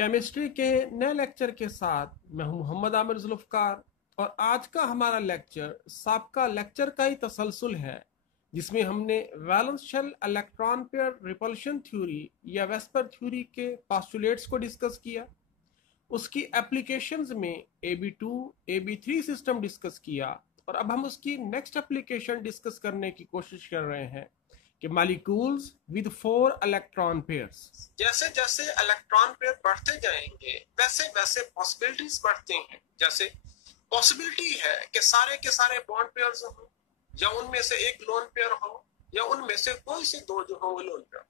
Chemistry के नए lecture के साथ मैं हूं मोहम्मद आमिर जुल्फकार और आज का हमारा लेक्चर साबका लेक्चर का ही तसलसल है जिसमें हमने valence shell electron pair repulsion theory या वेस्पर थ्योरी के पोस्टुलेट्स को डिस्कस किया। उसकी एप्लीकेशंस में AB2, AB3 सिस्टम डिस्कस किया और अब हम उसकी नेक्स्ट एप्लीकेशन डिस्कस करने की कोशिश कर रहे हैं कि मॉलिक्यूल्स विद 4 इलेक्ट्रॉन पेयर्स। जैसे जैसे इलेक्ट्रॉन पेयर बढ़ते जाएंगे वैसे वैसे पॉसिबिलिटीज बढ़ती हैं। जैसे पॉसिबिलिटी है कि सारे के सारे बॉन्ड पेयर्स हो या उनमें से एक लोन पेयर हो या उनमें से कोई से दो जो हो वो लोन पेयर।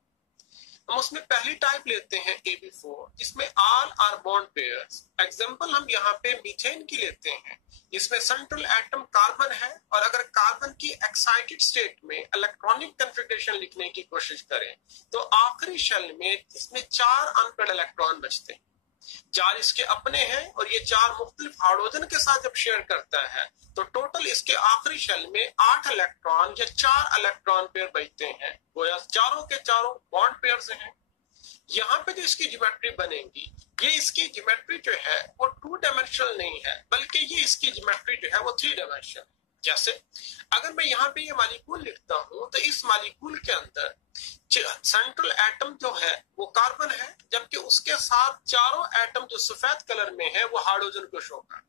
हम उसमें पहली टाइप लेते हैं AB4 जिसमें all are bond pairs. Example हम यहाँ पे मीथेन की लेते हैं। इसमें सेंट्रल एटम कार्बन है और अगर कार्बन की एक्साइटेड स्टेट में इलेक्ट्रॉनिक कॉन्फ़िगरेशन लिखने की कोशिश करें तो आखिरी शेल में इसमें 4 अनपेयर्ड इलेक्ट्रॉन बचते हैं। 4 इसके अपने हैं और ये 4 मुख्तलिफ हाइड्रोजन के साथ जब शेयर करता है तो टोटल इसके आखिरी शेल में 8 इलेक्ट्रॉन या 4 इलेक्ट्रॉन पेयर बचते हैं। गोया चारों के चारों बॉन्ड पेयर्स हैं। यहाँ पे जो इसकी ज्योमेट्री बनेगी ये इसकी ज्योमेट्री जो है वो 2 डायमेंशनल नहीं है बल्कि ये इसकी ज्योमेट्री जो है वो 3 डायमेंशनल। जैसे अगर मैं यहाँ पे ये मॉलिक्यूल लिखता हूँ तो इस मॉलिक्यूल के अंदर सेंट्रल एटम जो है वो कार्बन है जबकि उसके साथ चारों एटम जो सफेद कलर में है वो हाइड्रोजन को शो कर।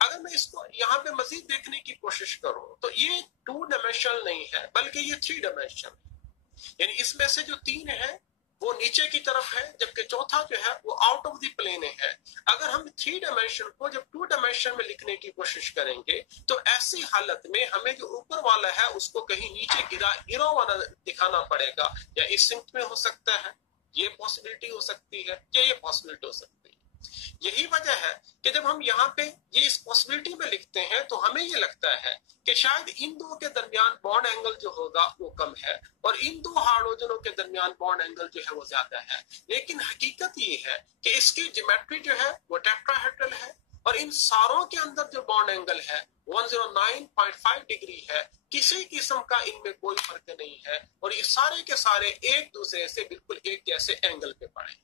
अगर मैं इसको यहाँ पे मजीद देखने की कोशिश करूं तो ये 2 डायमेंशनल नहीं है बल्कि ये 3 डायमेंशनल है। यानी इसमें से जो 3 है वो नीचे की तरफ है जबकि चौथा जो है वो आउट ऑफ द प्लेन है। अगर हम 3 डायमेंशन को जब 2 डायमेंशन में लिखने की कोशिश करेंगे तो ऐसी हालत में हमें जो ऊपर वाला है उसको कहीं नीचे गिरा वाला दिखाना पड़ेगा या इस सिंक में हो सकता है, ये पॉसिबिलिटी हो सकती है या ये पॉसिबिलिटी हो सकती है। यही वजह है कि जब हम यहाँ पे ये इस पॉसिबिलिटी में लिखते हैं तो हमें ये लगता है कि शायद इन दो के दरमियान बॉन्ड एंगल जो होगा वो कम है और इन दो हाइड्रोजनों के दरमियान बॉन्ड एंगल जो है वो ज्यादा है। लेकिन हकीकत ये है कि इसकी ज्योमेट्री जो है वो टेट्राहेड्रल है और इन सारों के अंदर जो बॉन्ड एंगल है 109.5 डिग्री है। किसी किस्म का इनमें कोई फर्क नहीं है और ये सारे के सारे एक दूसरे से बिल्कुल एक जैसे एंगल पे पड़े।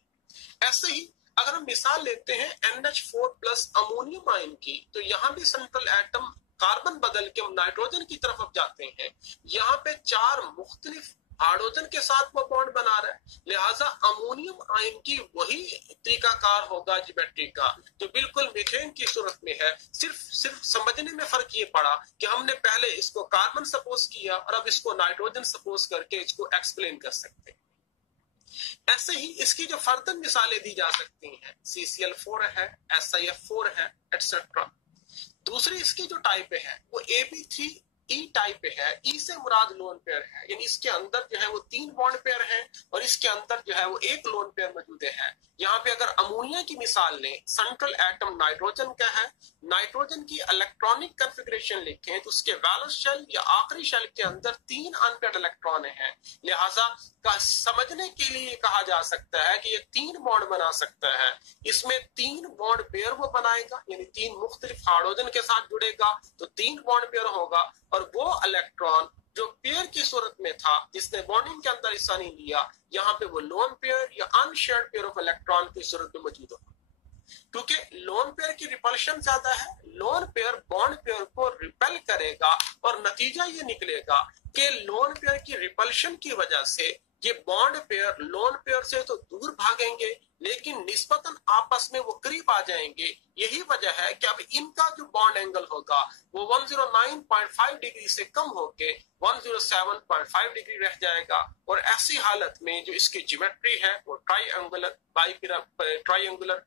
ऐसे ही अगर हम मिसाल लेते हैं NH4 प्लस अमोनियम आयन की तो यहाँ भी सेंट्रल एटम कार्बन बदल के हम नाइट्रोजन की तरफ अब जाते हैं। यहाँ पे 4 मुख्तलिफ हाइड्रोजन के साथ वो बॉन्ड बना रहा है, लिहाजा अमोनियम आयन की वही तरीकाकार होगा ज्योमेट्री का जो बिल्कुल मीथेन की सूरत में है। सिर्फ समझने में फर्क ये पड़ा कि हमने पहले इसको कार्बन सपोज किया और अब इसको नाइट्रोजन सपोज करके इसको एक्सप्लेन कर सकते हैं। ऐसे ही इसकी जो फर्दर मिसालें दी जा सकती हैं CCl4 है, SiF4 है, एटसेट्रा। दूसरी इसकी जो टाइप है वो AB3E टाइप है। ई से मुराद लोन पेयर है, यानी इसके अंदर जो है वो 3 बॉन्ड पेयर हैं और इसके अंदर जो है वो एक लोन पेयर मौजूद है। यहाँ पे अगर अमोनिया की मिसाल लें, सेंट्रल एटम नाइट्रोजन का है, नाइट्रोजन की इलेक्ट्रॉनिक कॉन्फ़िगरेशन लिखें तो उसके वैलेंस शेल या आखिरी शेल के अंदर 3 अनपेयर्ड इलेक्ट्रॉन हैं। लिहाजा समझने के लिए कहा जा सकता है कि ये 3 बॉन्ड बना सकता है। इसमें 3 बॉन्ड पेयर वो बनाएगा यानी 3 मुख्तलिफ हाइड्रोजन के साथ जुड़ेगा तो 3 बॉन्ड पेयर होगा और वो इलेक्ट्रॉन जो पेयर की सूरत में था जिसने बॉन्डिंग के अंदर हिस्सा नहीं लिया यहाँ पे वो लोन पेयर या अनशेयर्ड पेयर ऑफ इलेक्ट्रॉन की सूरत में मौजूद होगा। क्योंकि लोन पेयर की रिपल्शन ज्यादा है, लोन पेयर बॉन्ड पेयर को रिपेल करेगा और नतीजा ये निकलेगा कि लोन पेयर की रिपल्शन की वजह से ये बॉन्ड पेयर लोन पेयर से तो दूर भागेंगे लेकिन निस्बतन आपस में वो करीब आ जाएंगे। यही वजह है कि अब इनका जो बॉन्ड एंगल होगा वो 109.5 डिग्री से कम होके 107.5 डिग्री रह जाएगा और ऐसी हालत में जो इसकी ज्योमेट्री है वो ट्राइंगुलर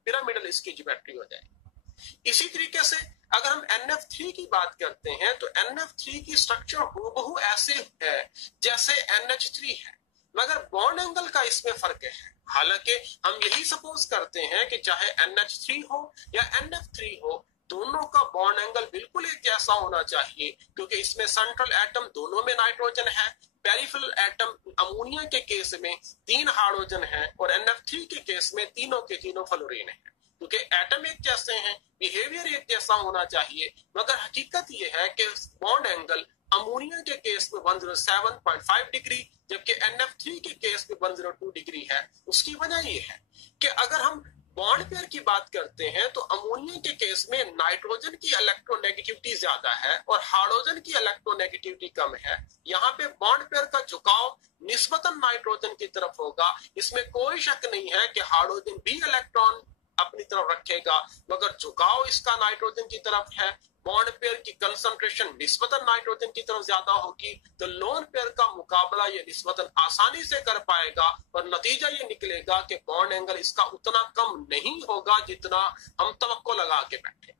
पिरामिडल इसकी ज्योमेट्री हो जाएगी। इसी तरीके से अगर हम NF3 की बात करते हैं तो NF3 की स्ट्रक्चर हूबहू ऐसे है जैसे NH3 है मगर बॉन्ड एंगल का इसमें फर्क है। हालांकि हम यही सपोज करते हैं कि चाहे NH3 हो या NF3 हो दोनों का बॉन्ड एंगल बिल्कुल एक जैसा होना चाहिए क्योंकि इसमें सेंट्रल एटम दोनों में नाइट्रोजन है, पेरिफेरल एटम अमोनिया के केस में 3 हाइड्रोजन है और NF3 के केस में तीनों के तीनों फ्लोरीन है। क्योंकि एटम एक जैसे हैं, बिहेवियर एक जैसा होना चाहिए मगर हकीकत ये है कि बॉन्ड एंगल अमोनिया के केस में 107.5 डिग्री जबकि NF3 के केस में 102 डिग्री है। उसकी वजह ये है कि अगर हम बॉन्ड पेयर की बात करते हैं तो अमोनिया के केस में नाइट्रोजन की इलेक्ट्रोनेगेटिविटी ज्यादा है और हाइड्रोजन की इलेक्ट्रोनेगेटिविटी कम है। यहाँ पे बॉन्ड पेयर का झुकाव निस्बतन नाइट्रोजन की तरफ होगा। इसमें कोई शक नहीं है कि हाइड्रोजन भी इलेक्ट्रॉन अपनी तरफ रखेगा, मगर झुकाव इसका नाइट्रोजन की तरफ है। बॉन्ड पेयर की कंसंट्रेशन निस्बतन नाइट्रोजन की तरफ ज्यादा होगी, तो लोन पेयर का मुकाबला ये निस्बतन आसानी से कर पाएगा और नतीजा ये निकलेगा कि बॉन्ड एंगल इसका उतना कम नहीं होगा जितना हम तवक्को लगा के बैठे।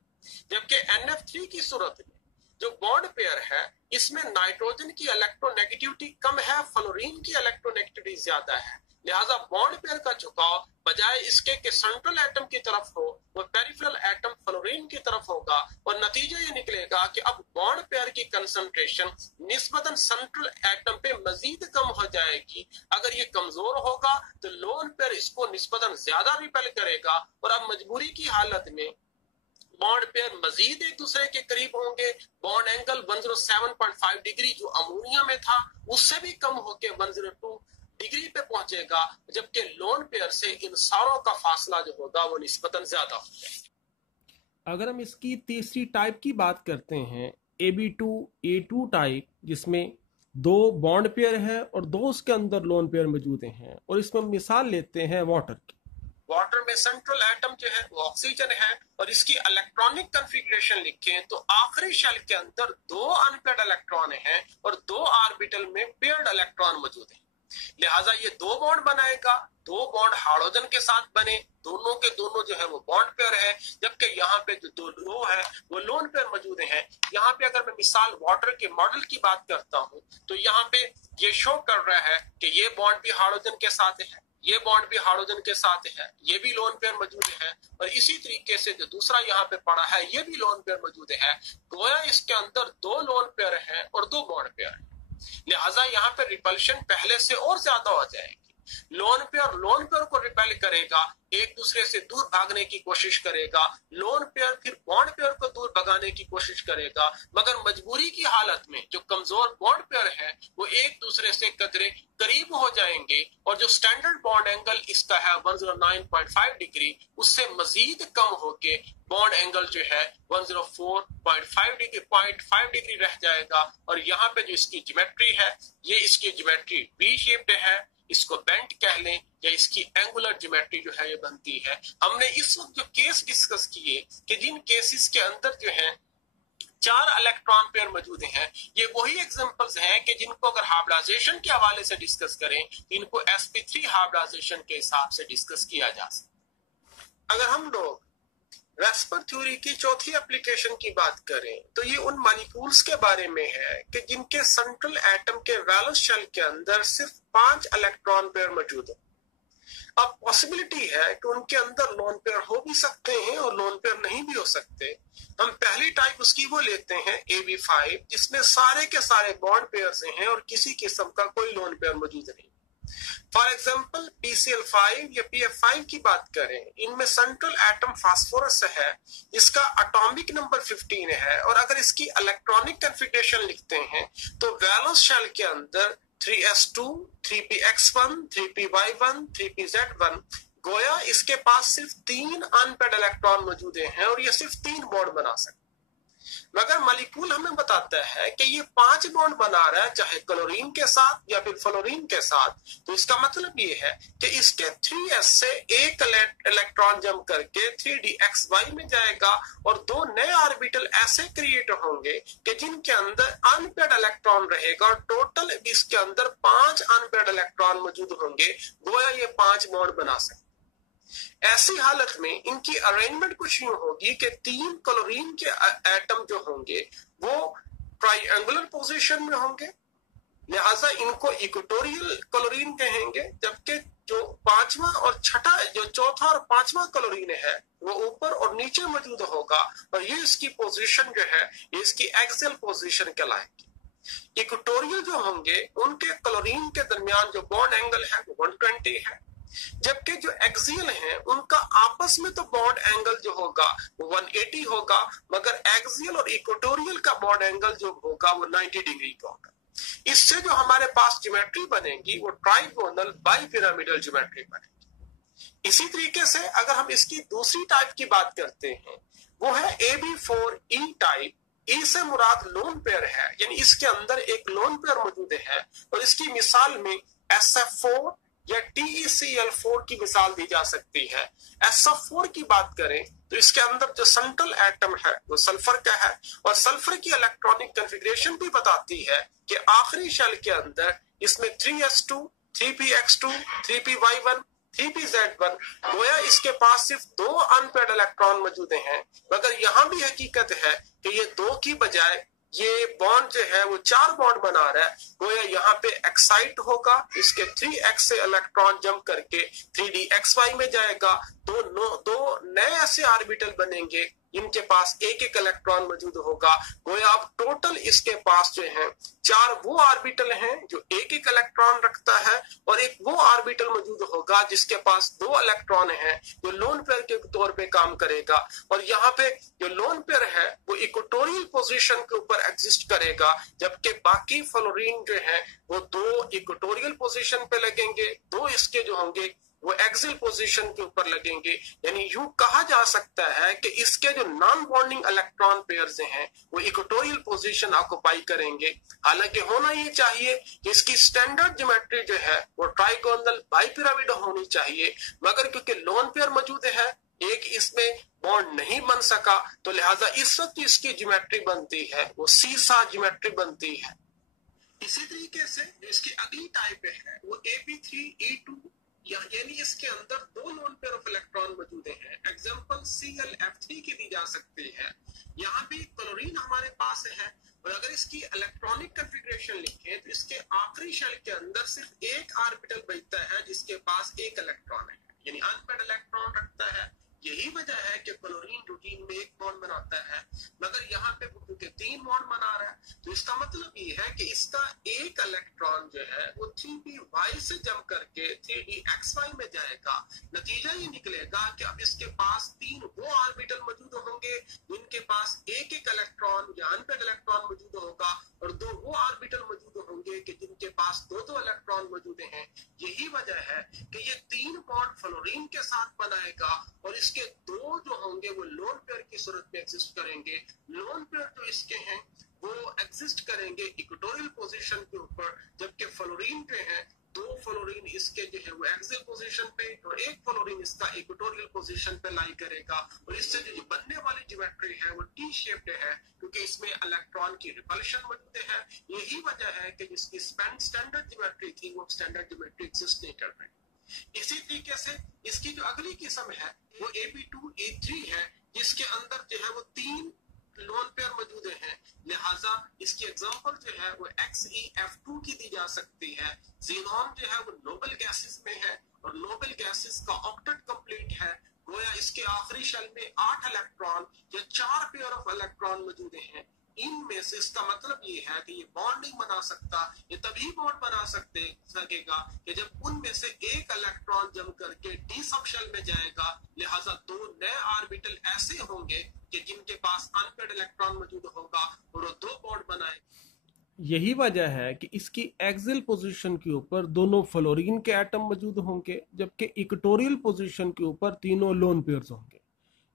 जबकि NF3 की सूरत में जो बॉन्ड पेयर है इसमें नाइट्रोजन की इलेक्ट्रोनेगेटिविटी कम है, फ्लोरीन की इलेक्ट्रोनेगेटिविटी ज्यादा है। लिहाजा बॉन्ड पेयर का झुकाव बजाय इसके कि सेंट्रल एटम की तरफ हो, वो पेरिफेरल एटम फ्लोरीन की तरफ होगा और नतीजा ये निकलेगा कि अब बॉन्ड पेयर की कंसंट्रेशन निस्बतन सेंट्रल एटम पे मजीद कम हो जाएगी। अगर ये कमजोर होगा तो लोन पेयर इसको निस्बतन ज्यादा रिपेल करेगा और अब मजबूरी की हालत में बॉन्ड पेयर मजीद एक दूसरे के करीब होंगे। बॉन्ड एंगल 107.5 डिग्री जो अमोनिया में था उससे भी कम होके 102 डिग्री पे पहुंचेगा, जबकि लोन पेयर से इन सारों का फासला जो होगा वो निस्बतन ज्यादा हो जाएगा। अगर हम इसकी तीसरी टाइप की बात करते हैं AB2A2 टाइप, जिसमें दो बॉन्ड पेयर है और दो उसके अंदर लोन पेयर मौजूद हैं, और इसमें मिसाल लेते हैं वाटर की। वाटर में सेंट्रल एटम जो है वो ऑक्सीजन है और इसकी इलेक्ट्रॉनिक कॉन्फ़िगरेशन लिखें तो आखिरी शेल के अंदर दो अनपेयर्ड इलेक्ट्रॉन हैं और दो ऑर्बिटल में पेयर्ड इलेक्ट्रॉन मौजूद हैं। लिहाजा ये दो बॉन्ड बनाएगा, दो बॉन्ड हाइड्रोजन के साथ बने, दोनों के दोनों जो है वो बॉन्ड पेयर है, जबकि यहाँ पे जो दो लो है वो लोन पेयर मौजूद हैं। यहाँ पे अगर मैं मिसाल वाटर के मॉडल की बात करता हूँ तो यहाँ पे ये शो कर रहा है कि ये बॉन्ड भी हाइड्रोजन के साथ है, ये बॉन्ड भी हाइड्रोजन के साथ है, ये भी लोन पेयर मौजूद है, और इसी तरीके से जो दूसरा यहाँ पे पड़ा है ये भी लोन पेयर मौजूद है। गोया इसके अंदर दो लोन पेयर है और दो बॉन्ड पेयर है। लिहाजा यहाँ पे रिपल्शन पहले से और ज्यादा हो जाएगी। लोन पेयर को रिपेल करेगा, एक दूसरे से दूर भागने की कोशिश करेगा, लोन पेयर फिर बॉन्ड पेयर को दूर भगाने की कोशिश करेगा, मगर मजबूरी की हालत में जो कमजोर बॉन्ड पेयर है वो एक दूसरे से कदरे करीब हो जाएंगे और जो स्टैंडर्ड बॉन्ड एंगल इसका है 109.5 डिग्री उससे मजीद कम होके बॉन्ड एंगल जो है 104.5 डिग्री रह जाएगा। और यहाँ पे जो इसकी ज्योमेट्री है ये इसकी ज्योमेट्री वी शेप्ड है, इसको बेंट कह लें, या इसकी एंगुलर ज्योमेट्री जो है ये बनती है। हमने इस वक्त जो केस डिस्कस किए कि जिन केसेस के अंदर जो है 4 इलेक्ट्रॉन पेयर मौजूद हैं, ये वही एग्जांपल्स हैं कि जिनको अगर हाइब्रिडाइजेशन के हवाले से डिस्कस करें तो इनको sp3 हाइब्रिडाइजेशन के हिसाब से डिस्कस किया जा सकता। अगर हम लोग रेस्पर थ्योरी की चौथी एप्लीकेशन की बात करें तो ये उन मॉलिक्यूल्स के बारे में है कि जिनके सेंट्रल एटम के वैलेंस शेल के अंदर सिर्फ 5 इलेक्ट्रॉन पेयर मौजूद है। अब पॉसिबिलिटी है कि उनके अंदर लोन पेयर हो भी सकते हैं और लोन पेयर नहीं भी हो सकते। हम पहली टाइप उसकी वो लेते हैं AB5, जिसमें सारे के सारे बॉन्ड पेयर्स हैं और किसी किस्म का कोई लोन पेयर मौजूद नहीं। फॉर एग्जाम्पल PCl5 या PF5 की बात करें, इनमें सेंट्रल एटम फास्फोरस है, इसका एटॉमिक नंबर 15 है, और अगर इसकी इलेक्ट्रॉनिक कॉन्फ़िगरेशन लिखते हैं तो वैलेंस शेल के अंदर 3s2, 3px1, 3py1, 3pz1, गोया इसके पास सिर्फ 3 अनपेयर्ड इलेक्ट्रॉन मौजूद हैं और ये सिर्फ 3 बॉन्ड बना सकते। मगर मॉलिक्यूल हमें बताता है कि ये 5 बॉन्ड बना रहा है, चाहे क्लोरीन के साथ या फिर फ्लोरीन के साथ। तो इसका मतलब ये है कि इसके 3s से एक इलेक्ट्रॉन जंप करके 3dxy में जाएगा और 2 नए ऑर्बिटल ऐसे क्रिएट होंगे कि जिनके अंदर अनपेयर्ड इलेक्ट्रॉन रहेगा और टोटल इसके अंदर 5 अनपेयर्ड इलेक्ट्रॉन मौजूद होंगे। गोया ये 5 बॉन्ड बना सकते। ऐसी हालत में इनकी अरेंजमेंट कुछ यूं होगी कि 3 क्लोरीन के एटम जो होंगे वो ट्रायंगुलर पोजीशन में होंगे, लिहाजा इनको इक्वेटोरियल क्लोरीन कहेंगे, जबकि जो पांचवा और छठा जो चौथा और पांचवा क्लोरीन है वो ऊपर और नीचे मौजूद होगा और ये इसकी पोजीशन जो है ये इसकी एक्सियल पोजीशन कहलाएगी। इक्वेटोरियल जो होंगे उनके क्लोरीन के दरमियान जो बॉन्ड एंगल है वो 120 है, जबकि जो एक्सियल हैं उनका आपस में तो बॉन्ड एंगल जो होगा वो 180 होगा, मगर एक्सियल और इक्वेटोरियल का बॉन्ड एंगल जो होगा वो 90 डिग्री का होगा। इससे जो हमारे पास ज्योमेट्री बनेगी वो ट्राइगोनल बाइपिरामिडल ज्योमेट्री बनेगी। इसी तरीके से अगर हम इसकी दूसरी टाइप की बात करते हैं, वो है AB4E टाइप। ई से मुराद लोन पेयर है, यानी इसके अंदर एक लोन पेयर मौजूद है, और इसकी मिसाल में SF4 या TeCl4 की मिसाल दी जा सकती है। SF4 की बात करें तो इसके अंदर जो सेंट्रल एटम है वो सल्फर का है, और सल्फर की इलेक्ट्रॉनिक कॉन्फ़िगरेशन भी बताती है कि आखिरी शेल के अंदर इसमें 3s2, 3px2, 3py1, 3pz1, गोया इसके पास सिर्फ 2 अनपेयर्ड इलेक्ट्रॉन मौजूद हैं। मगर यहाँ भी हकीकत है कि ये 2 की बजाय ये बॉन्ड जो है वो 4 बॉन्ड बना रहा है। गोया यहाँ पे एक्साइट होगा, इसके 3x से इलेक्ट्रॉन जंप करके 3dxy में जाएगा। दो नए ऐसे ऑर्बिटल बनेंगे इनके पास एक एक इलेक्ट्रॉन मौजूद होगा। गोया अब टोटल इसके पास जो है 4 वो ऑर्बिटल हैं जो एक एक इलेक्ट्रॉन रखता है, और एक वो ऑर्बिटल मौजूद होगा जिसके पास 2 इलेक्ट्रॉन हैं जो लोन पेयर के तौर पे काम करेगा। और यहाँ पे जो लोन पेयर है वो इक्वेटोरियल पोजीशन के ऊपर एग्जिस्ट करेगा, जबकि बाकी फ्लोरीन जो है वो 2 इक्वेटोरियल पोजीशन पे लगेंगे, 2 इसके जो होंगे वो एक्सियल पोजीशन के ऊपर लगेंगे। यानी यूं कहा जा सकता है कि इसके जो नॉन बॉन्डिंग इलेक्ट्रॉन पेयर्स हैं वो इक्वेटोरियल पोजीशन ऑक्युपाई करेंगे। हालांकि होना ये चाहिए कि इसकी स्टैंडर्ड ज्योमेट्री जो है वो ट्राइगोनल बाइपिरामिड होनी चाहिए, मगर क्योंकि लोन पेयर मौजूद है, एक इसमें बॉन्ड नहीं बन सका, तो लिहाजा इस वक्त इसकी ज्योमेट्री बनती है वो सीसा ज्योमेट्री बनती है। इसी तरीके से जो इसकी अगली टाइप है वो AB3E2, यानी इसके अंदर 2 लोन पेयर ऑफ इलेक्ट्रॉन मौजूद हैं। एग्जांपल ClF3 की दी जा सकती है। यहाँ भी क्लोरीन हमारे पास है, और अगर इसकी इलेक्ट्रॉनिक कॉन्फ़िगरेशन लिखें तो इसके आखिरी शेल के अंदर सिर्फ एक ऑर्बिटल बचता है जिसके पास एक इलेक्ट्रॉन है, यानी अनपेयर्ड इलेक्ट्रॉन रखता है। यही वजह है कि क्लोरीन रूटीन में 1 बॉन्ड बनाता है, मगर यहाँ पे क्योंकि 3 बॉन्ड बना रहा है, तो इसका मतलब ये है कि इसका एक इलेक्ट्रॉन जो है वो 3py से जंप करके 3dxy में जाएगा। नतीजा ये निकलेगा कि अब इसके पास 3 वो ऑर्बिटल मौजूद होंगे जिनके पास एक एक इलेक्ट्रॉन या अनपेयर्ड इलेक्ट्रॉन मौजूद होगा, और 2 वो ऑर्बिटल मौजूद होंगे कि जिनके पास 2 इलेक्ट्रॉन मौजूद हैं। यही वजह है कि ये 3 बॉन्ड फ्लोरीन के साथ बनाएगा, और इसके 2 जो होंगे वो लोन पेयर की सूरत में एग्जिस्ट करेंगे। लोन पेयर जो इसके हैं वो एग्जिस्ट करेंगे इक्वेटोरियल पोजीशन के ऊपर, जबकि फ्लोरीन पे हैं 2 फ्लोरीन इसके जो है वो एक्सियल पोजीशन पे, और 1 फ्लोरीन इसका इक्वेटोरियल पोजीशन पे लाई करेगा। और इससे जो बनने वाली ज्योमेट्री है वो टी शेप्ड है, क्योंकि इसमें इलेक्ट्रॉन की रिपल्शन मौजूद है। यही वजह है कि जिसकी स्टैंडर्ड ज्योमेट्री थी वो स्टैंडर्ड ज्योमेट्री एग्जिस्ट नहीं कर रही। इसी तरीके से इसकी जो अगली किस्म है वो AB2E3 है, जिसके अंदर जो है वो 3 लोन पेयर मौजूद हैं। लिहाजा इसकी एग्जांपल जो है वो XeF2 की दी जा सकती है। ज़ीनॉन जो है वो नोबल गैसेस में है, और नोबल गैसेस का ऑक्टेट कंप्लीट है। गोया इसके आखिरी शेल में 8 इलेक्ट्रॉन या 4 पेयर ऑफ इलेक्ट्रॉन मौजूद हैं। इनमें से इसका मतलब ये है कि ये बॉन्ड नहीं बना सकता, ये तभी बॉन्ड बना सकेगा कि जब उनमें से एक इलेक्ट्रॉन जम करके डी सब शेल में जाएगा। लिहाजा 2 नए ऑर्बिटल ऐसे होंगे कि जिनके पास अनपेयर्ड इलेक्ट्रॉन मौजूद होगा, और वो 2 बॉन्ड बनाए। यही वजह है कि इसकी एक्सियल पोजीशन के ऊपर दोनों फ्लोरीन के एटम मौजूद होंगे, जबकि इक्वेटोरियल पोजीशन के ऊपर तीनों लोन पेयर्स होंगे।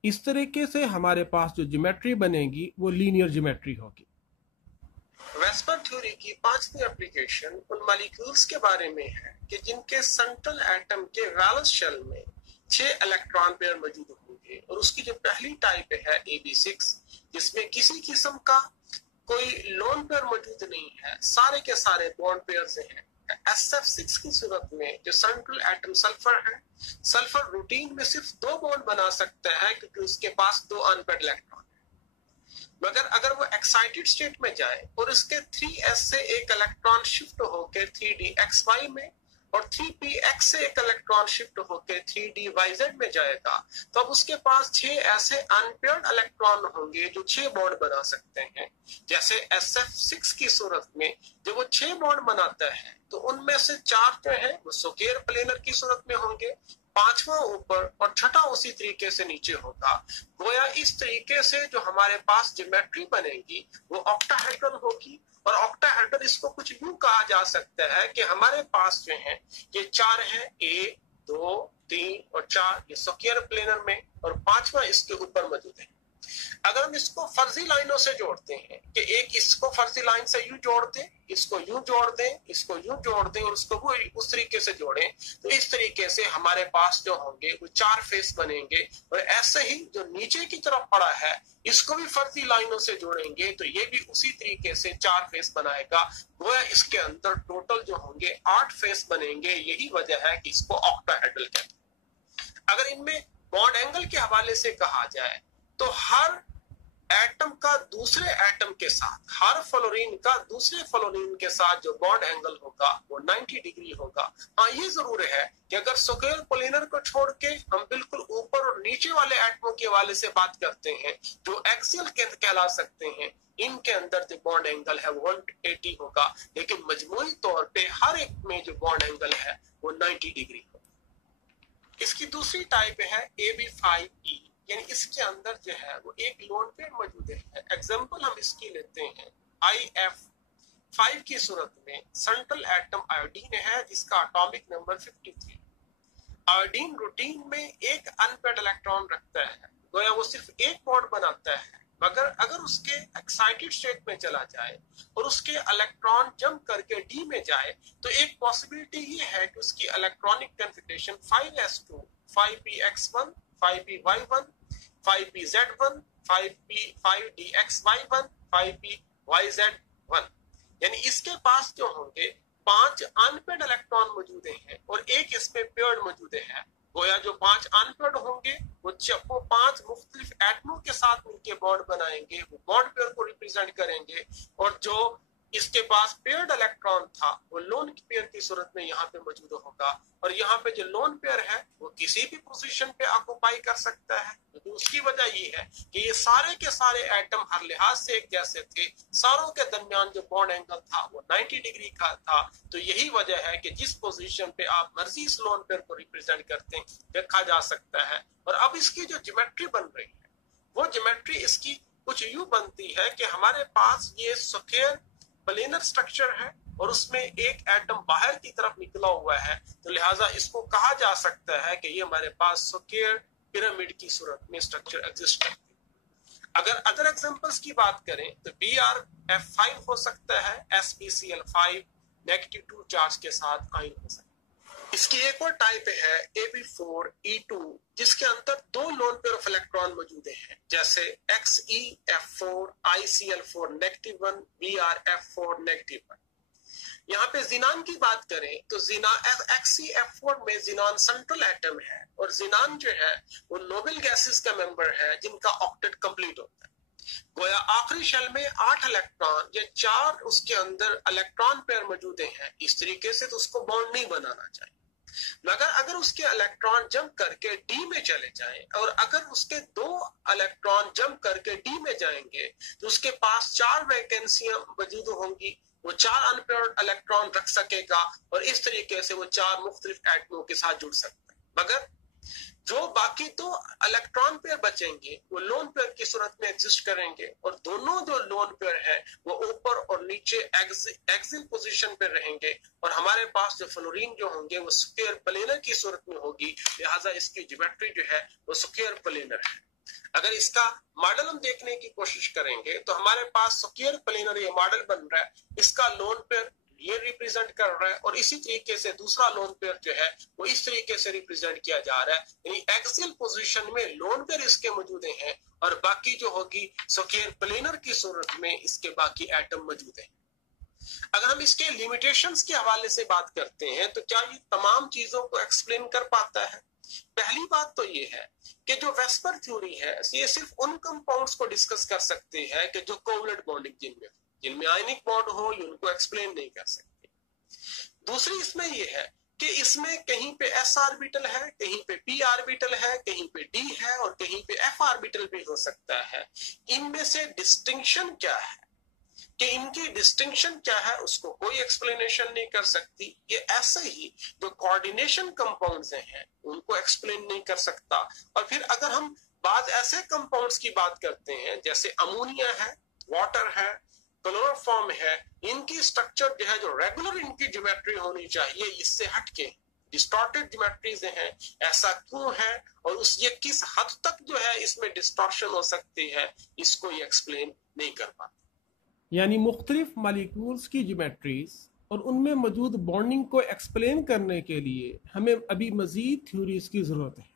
इस तरीके से हमारे पास जो ज्योमेट्री बनेगी वो लीनियर ज्योमेट्री होगी। वेस्पर थ्योरी की 5वीं एप्लीकेशन उन मॉलिक्यूल्स के बारे में है कि जिनके सेंट्रल एटम के वैलेंस शेल में 6 इलेक्ट्रॉन पेयर मौजूद होंगे, और उसकी जो पहली टाइप है AB6, जिसमें किसी किस्म का कोई लोन पेयर मौजूद नहीं है, सारे के सारे बॉन्ड पेयर्स हैं। SF6 की सूरत में जो सेंट्रल एटम सल्फर है, सल्फर रूटीन में सिर्फ 2 बॉन्ड बना सकता है क्योंकि उसके पास 2 अनपेयर्ड इलेक्ट्रॉन है। मगर अगर वो एक्साइटेड स्टेट में जाए और उसके 3s से एक इलेक्ट्रॉन शिफ्ट होकर 3dxy में, और 3px से एक इलेक्ट्रॉन शिफ्ट होकर 3dyz में जाएगा, तो अब उसके पास 6 ऐसे अनपेयर्ड इलेक्ट्रॉन होंगे जो 6 बॉन्ड बना सकते हैं। जैसे SF6 की सूरत में जब वो 6 बॉन्ड बनाता है तो उनमें से 4 जो है वो स्क्वायर प्लेनर की सूरत में होंगे, 5वां ऊपर और 6ठा उसी तरीके से नीचे होगा। गोया इस तरीके से जो हमारे पास ज्योमेट्री बनेगी वो ऑक्टाहेड्रल होगी, और ऑक्टाहेड्रल इसको कुछ यूं कहा जा सकता है कि हमारे पास जो है ये 4 है, 1 2 3 और 4 ये स्क्वायर प्लेनर में, और 5वां इसके ऊपर मौजूद है। अगर हम इसको फर्जी लाइनों से जोड़ते हैं कि एक इसको फर्जी लाइन से यूं जोड़ दें, इसको यूं जोड़ दें, इसको यूं जोड़ दें और उसको वो उस तरीके से जोड़ें, तो इस तरीके से हमारे पास जो होंगे वो 4 फेस बनेंगे। और ऐसे ही जो नीचे की तरफ पड़ा है इसको भी फर्जी लाइनों से जोड़ेंगे तो ये भी उसी तरीके से 4 फेस बनाएगा। वो इसके अंदर टोटल जो होंगे 8 फेस बनेंगे। यही वजह है कि इसको ऑक्टाहेड्रल कहते हैं। अगर इनमें बॉन्ड एंगल के हवाले से कहा जाए तो हर एटम का दूसरे एटम के साथ, हर फ्लोरीन का दूसरे फ्लोरीन के साथ जो बॉन्ड एंगल होगा वो 90 डिग्री होगा। हाँ, ये जरूर है कि अगर स्क्वायर प्लेनर को छोड़ के हम बिल्कुल ऊपर और नीचे वाले एटमों के हवाले से बात करते हैं जो एक्सियल कहला सकते हैं, इनके अंदर जो बॉन्ड एंगल है वो 180 होगा, लेकिन मजमूई तौर पे हर एक में जो बॉन्ड एंगल है वो 90 डिग्री होगा। इसकी दूसरी टाइप है AB5E, यानी इसके अंदर जो है वो एक लोन पेयर मौजूद है। एग्जांपल हम इसकी लेते हैं IF5 की सूरत में सेंट्रल एटम आयोडीन है जिसका एटॉमिक नंबर 53। आयोडीन रूटीन में एक अनपेयर्ड इलेक्ट्रॉन रखता है, गोया वो सिर्फ एक बॉन्ड बनाता है, मगर अगर उसके एक्साइटेड स्टेट में चला जाए और उसके इलेक्ट्रॉन जंप करके डी में जाए तो एक पॉसिबिलिटी ये है कि उसकी electronic configuration 5s2, 5px1, 5py1, 5pz1, 5pdxy1, 5pyz1, यानी इसके पास जो होंगे 5 अनपेयर्ड इलेक्ट्रॉन मौजूद हैं और एक इसमें पेयर्ड मौजूद है। गोया जो 5 अनपेयर्ड होंगे वो 5 मुख्तलिफ एटमों के साथ मिलकर बॉन्ड बनाएंगे, वो बॉन्ड पेयर को रिप्रेजेंट करेंगे। और जो इसके पास पेयर्ड इलेक्ट्रॉन था वो लोन पेयर की सूरत में यहाँ पे मौजूद होगा, और यहाँ पे जो लोन पेयर है वो किसी भी पोजीशन पे ऑक्युपाई कर सकता है। तो उसकी वजह ये है कि ये सारे के सारे एटम हर लिहाज से एक जैसे थे, सारों के दरमियान जो बॉन्ड एंगल था वो 90 डिग्री का था। तो यही वजह है कि जिस पोजीशन पे आप मर्जी इस लोन पेयर को रिप्रेजेंट करते हैं रखा जा सकता है। और अब इसकी जो ज्योमेट्री बन रही है वो ज्योमेट्री इसकी कुछ यूं बनती है कि हमारे पास ये स्क्वायर प्लेनर स्ट्रक्चर है और उसमें एक एटम बाहर की तरफ निकला हुआ है, तो लिहाजा इसको कहा जा सकता है कि ये हमारे पास स्क्वायर पिरामिड की सूरत में स्ट्रक्चर एग्जिस्ट करती है। अगर अदर एग्जांपल्स की बात करें तो BrF5 हो सकता है, SbCl5 नेगेटिव 2 चार्ज के साथ आयन हो सकता है। इसकी एक और टाइप है AB4E2 जिसके अंदर 2 लोन पेयर ऑफ इलेक्ट्रॉन मौजूद हैं, जैसे XeF4, ICl4 negative 1, BrF4 negative 1। यहाँ पे जिनान की बात करें तो XeF4 में जिनान सेंट्रल एटम है और जिनान जो है वो नोबेल गैसेस का मेंबर है जिनका ऑक्टेट कंप्लीट होता है। गोया आखिरी शेल में 8 इलेक्ट्रॉन या 4 उसके अंदर इलेक्ट्रॉन पेयर मौजूद हैं। इस तरीके से तो उसको बॉन्ड नहीं बनाना चाहिए, मगर अगर उसके इलेक्ट्रॉन जंप करके डी में चले जाएं और अगर उसके 2 इलेक्ट्रॉन जंप करके डी में जाएंगे तो उसके पास 4 वैकेंसियां मौजूद होंगी, वो 4 अनपेयर्ड इलेक्ट्रॉन रख सकेगा और इस तरीके से वो 4 मुख्तलिफ एटमों के साथ जुड़ सकता है। मगर जो बाकी 2 इलेक्ट्रॉन पेयर बचेंगे वो लोन पेयर की सूरत में एग्जिस्ट करेंगे और दोनों जो लोन पेयर है वो ऊपर और नीचे एक्सियल पोजीशन पे रहेंगे और हमारे पास जो फ्लोरीन जो होंगे वो स्क्वायर प्लेनर की सूरत में होगी। लिहाजा इसकी ज्योमेट्री जो है वो स्क्वायर प्लेनर है। अगर इसका मॉडल हम देखने की कोशिश करेंगे तो हमारे पास स्क्वायर प्लेनर ये मॉडल बन रहा है, इसका लोन पेयर ये रिप्रेजेंट कर रहा है और इसी तरीके से दूसरा लोन पेयर जो है वो इस तरीके से रिप्रेजेंट किया जा रहा है, यानी एक्सियल पोजीशन में लोन पेयर इसके मौजूद हैं और बाकी जो होगी स्क्वायर प्लेनर की सूरत में इसके बाकी एटम मौजूद हैं। अगर हम इसके लिमिटेशंस के हवाले से बात करते हैं तो क्या ये तमाम चीजों को एक्सप्लेन कर पाता है? पहली बात तो ये है कि जो वेस्पर थ्योरी है ये सिर्फ उन कंपाउंड्स को डिस्कस कर सकते हैं कि जो कोवलेंट बॉन्डिंग जिनमें आयनिक बॉन्ड हो, ये उनको एक्सप्लेन नहीं कर सकते। दूसरी इसमें ये है कि इसमें कहीं पे s ऑर्बिटल है, कहीं पे p ऑर्बिटल है, कहीं पे d है और कहीं पे f ऑर्बिटल भी हो सकता है। इनमें से डिस्टिंक्शन क्या है कि इनकी डिस्टिंक्शन क्या है उसको कोई एक्सप्लेनेशन नहीं कर सकती। ये ऐसे ही जो कोऑर्डिनेशन कंपाउंड्स हैं उनको एक्सप्लेन नहीं कर सकता। और फिर अगर हम बाद ऐसे कंपाउंड्स की बात करते हैं जैसे अमोनिया है, वाटर है, क्लोरोफॉर्म है, इनकी स्ट्रक्चर जो है जो रेगुलर इनकी ज्योमेट्री होनी चाहिए इससे हटके डिस्टॉर्टेड ज्योमेट्रीज हैं, ऐसा क्यों है, और उस ये किस हद तक जो है इसमें डिस्टॉर्शन हो सकती है, इसको ये एक्सप्लेन नहीं कर पाते। यानी मुख्तलिफ मॉलिक्यूल्स की ज्योमेट्रीज और उनमें मौजूद बॉन्डिंग को एक्सप्लेन करने के लिए हमें अभी मजीद थ्योरीज की जरूरत है।